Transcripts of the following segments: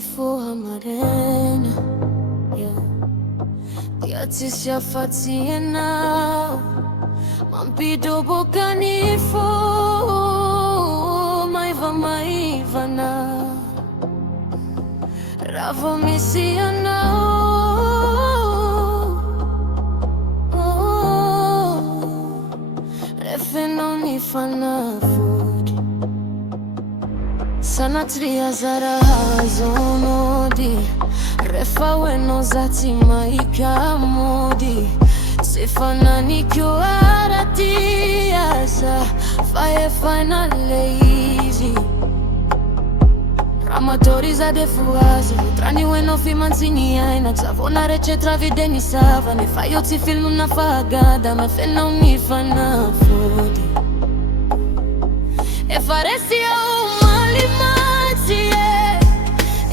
for amarena, yeah. Viață și-a fație nau, m-am pido bocanifo, mai va mai vana, rava misia refenoni fanafuri sanatria zara zonodi refa weno zati maika modi sefanani kyo aratiasa fae final lazy amatoriza de fuazi trani weno fimanzini aina zavona rece travideni sava ne fai o zi film una fagada ma fena uni fanafodi e faresti o malimazie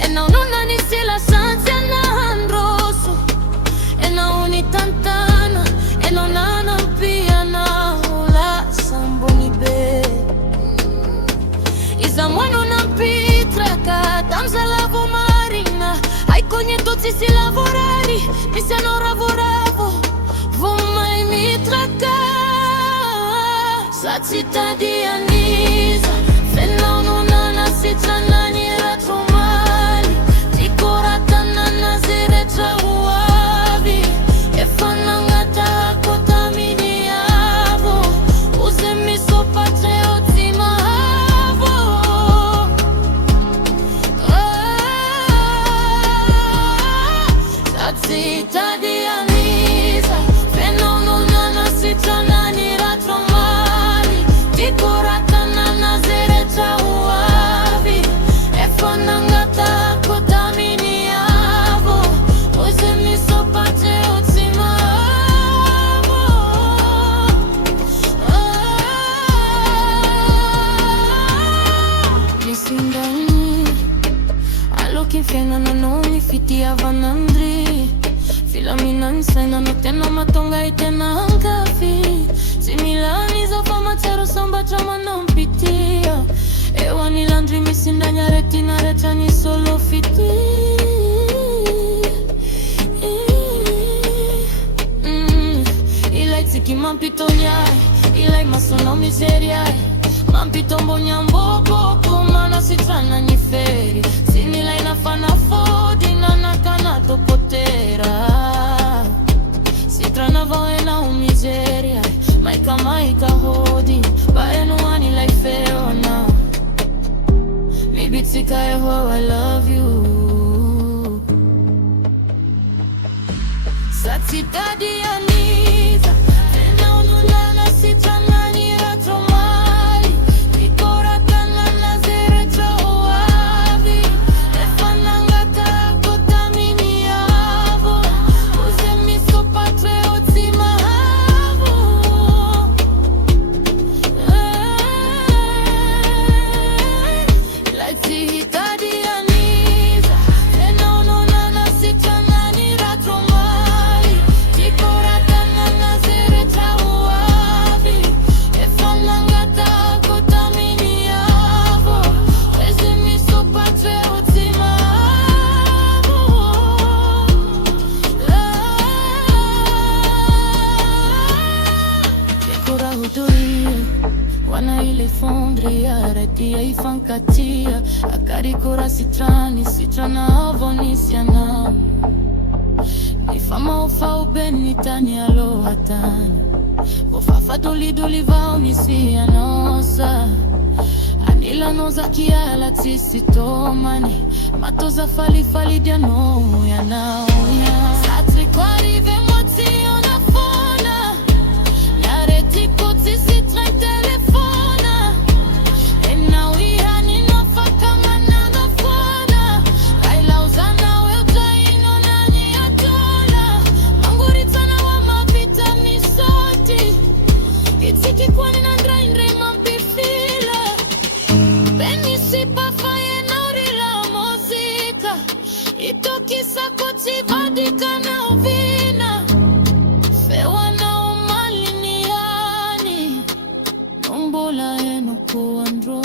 e non ni si la sanzia nandroso e na uni tantana e non ana piana la samboni be isamwano na Damza lavo marina, ai cogne tutti si lavorari, mi se non lavoravo, vo mai mi tracca. Sa città di Anisa, fenno non ana si tranani ratromali, ti corata nana zere trauavi, e fanno ngata contamini avo, usemi so patrioti ma città di Anisa, fenomeno nana si tranani ratromali, ti curata nana zere trauavi, e fanangata contamini avo, usemi so patrioti ma Lissindani, allo che fenano non mi fiti avanandri Filamina insena no tena matonga e tena ankafi Similani za fama chero samba chama non pitia E wani landri mi sindanya retina retani solo fiti Ilai tsiki mampitonyai Ilai masono miseriai Mampitombo boko mana si trana ni feri Sinilai na fana fodi na nakanato potera Tranavao un miseria, maika hodi, baenu ani lai feo na. Mi bitzika e ho, I love you. Sa città di Anisa, fena un'unana si tranani ratromali, ricorata nana zere trauavi, e fanangata contamini avo, usemi so patre Wana ile fondria retia I fankatia a caricora si trana avonisiana Ni fama o fa o benitani alo atani Vo fa doli va unisia nosa Anila noza kia la tisi tomani Matoza fali dia no ya na ya Satri kwari ve moziona fona Nareti koti si tren telefona E na uia ni no fakama nada fona Raila uzana weuta ino nani atola Manguritana wa mapita misoti Itiki kwani nandra inre mampifila Beni sipa faye na urila muzika Itokisa koti vadika na uvina Fewa na umaliniani Nombola eno kuandro